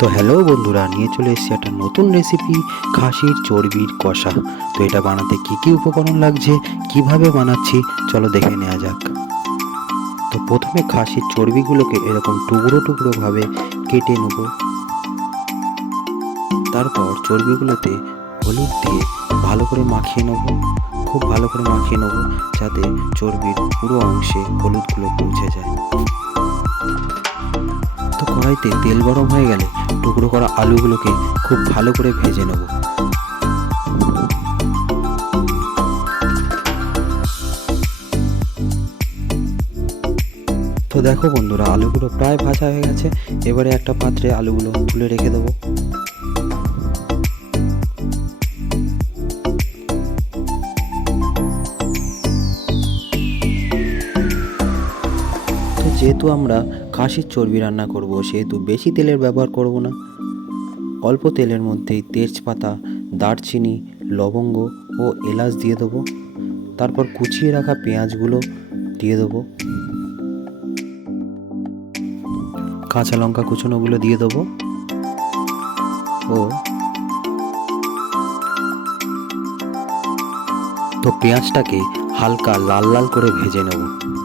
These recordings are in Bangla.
তো হ্যালো বন্ধুরা, নিয়ে চলে এসেছি একটা নতুন রেসিপি খাসির চর্বির কষা। তো এটা বানাতে কি কি উপকরণ লাগছে, কীভাবে বানাচ্ছি, চলো দেখে নেওয়া যাক। তো প্রথমে খাসির চর্বিগুলোকে এরকম টুকরো টুকরো ভাবে কেটে নেব। তারপর চর্বিগুলোতে হলুদ দিয়ে ভালো করে মাখিয়ে নেব। খুব ভালো করে মাখিয়ে নেব, যাতে চর্বির পুরো অংশে হলুদগুলো পৌঁছে যায়। তো কড়াইতে তেল গরম হয়ে গেলে টুকরো করা আলুগুলোকে খুব ভালো করে ভেজে নেব। তো দেখো বন্ধুরা, আলুগুলো প্রায় ভাজা হয়ে গেছে। এবারে একটা পাত্রে আলুগুলো তুলে রেখে দেবো। যেহেতু আমরা খাসির চর্বি রান্না করব, সেহেতু বেশি তেলের ব্যবহার করব না। অল্প তেলের মধ্যেই তেজপাতা, দারচিনি, লবঙ্গ ও এলাচ দিয়ে দেবো। তারপর কুচিয়ে রাখা পেঁয়াজগুলো দিয়ে দেবো। কাঁচা লঙ্কা কুচনোগুলো দিয়ে দেবো। ও। তো পেঁয়াজটাকে হালকা লাল লাল করে ভেজে নেব।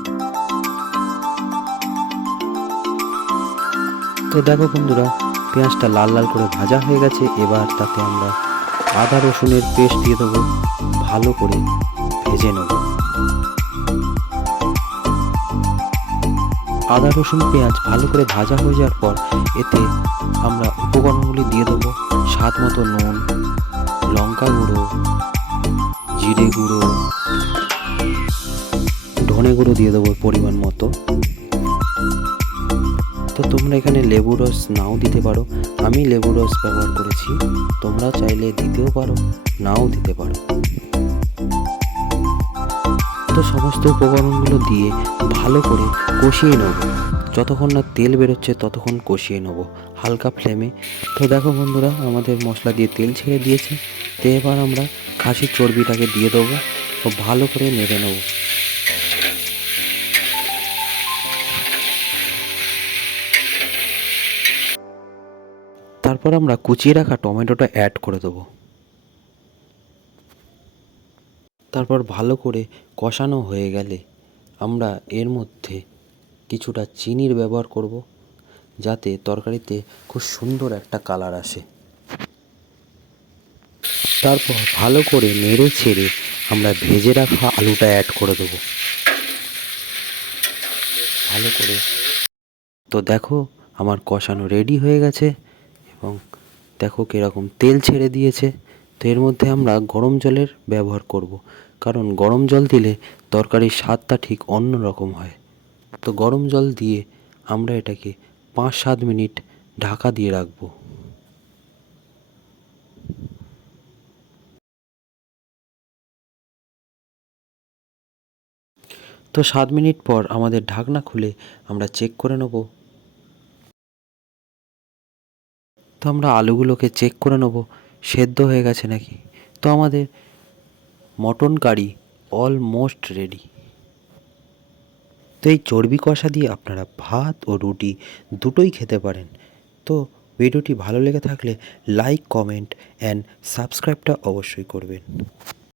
তো দেখো বন্ধুরা, পেঁয়াজটা লাল লাল করে ভাজা হয়ে গেছে, এবার তাতে আমরা আদা রসুনের পেস্ট দিয়ে দেবো, ভালো করে ভেজে নেব। আদা রসুন পেঁয়াজ ভালো করে ভাজা হয়ে যাওয়ার পর এতে আমরা উপকরণগুলি দিয়ে দেবো, স্বাদ মতো নুন, লঙ্কা গুঁড়ো, জিরে গুঁড়ো, ধনে গুঁড়ো দিয়ে দেবো পরিমাণ মতো। তোমরা এখানে লেবু রস নাও দিতে পারো। আমি লেবু রস ব্যবহার করেছি। তোমরা চাইলে দিতেও পারো, নাও দিতে পারো। তো সমস্ত উপকরণগুলো দিয়ে ভালো করে কষিয়ে নেব। যতক্ষণ না তেল বেরোচ্ছে, ততক্ষণ কষিয়ে নেব হালকা ফ্লেমে। তো দেখো বন্ধুরা, আমাদের মশলা দিয়ে তেল ছেড়ে দিয়েছে। তো এবার আমরা খাসির চর্বিটাকে দিয়ে দেবো ও ভালো করে নেড়ে নেব। তারপর আমরা কুচিয়ে রাখা টমেটোটা অ্যাড করে দেবো। তারপর ভালো করে কষানো হয়ে গেলে আমরা এর মধ্যে কিছুটা চিনির ব্যবহার করব, যাতে তরকারিতে খুব সুন্দর একটা কালার আসে। তারপর ভালো করে নেড়ে ছেড়ে আমরা ভেজে রাখা আলুটা অ্যাড করে দেবো। ভালো করে। তো দেখো, আমার কষানো রেডি হয়ে গেছে। এবং দেখো কীরকম তেল ছেড়ে দিয়েছে, তো এর মধ্যে আমরা গরম জলের ব্যবহার করব। কারণ গরম জল দিলে তরকারির স্বাদটা ঠিক অন্য রকম হয় তো গরম জল দিয়ে আমরা এটাকে পাঁচ সাত মিনিট ঢাকা দিয়ে রাখব তো সাত মিনিট পর আমাদের ঢাকনা খুলে আমরা চেক করে নেব তো আমরা আলুগুলোকে চেক করে নেব। সেদ্ধ হয়ে গেছে নাকি? তো আমাদের মটন কারি অলমোস্ট রেডি তো এই চর্বি কষা দিয়ে আপনারা ভাত ও রুটি দুটোই খেতে পারেন। তো ভিডিওটি ভালো লেগে থাকলে লাইক কমেন্ট অ্যান্ড সাবস্ক্রাইবটা অবশ্যই করবেন।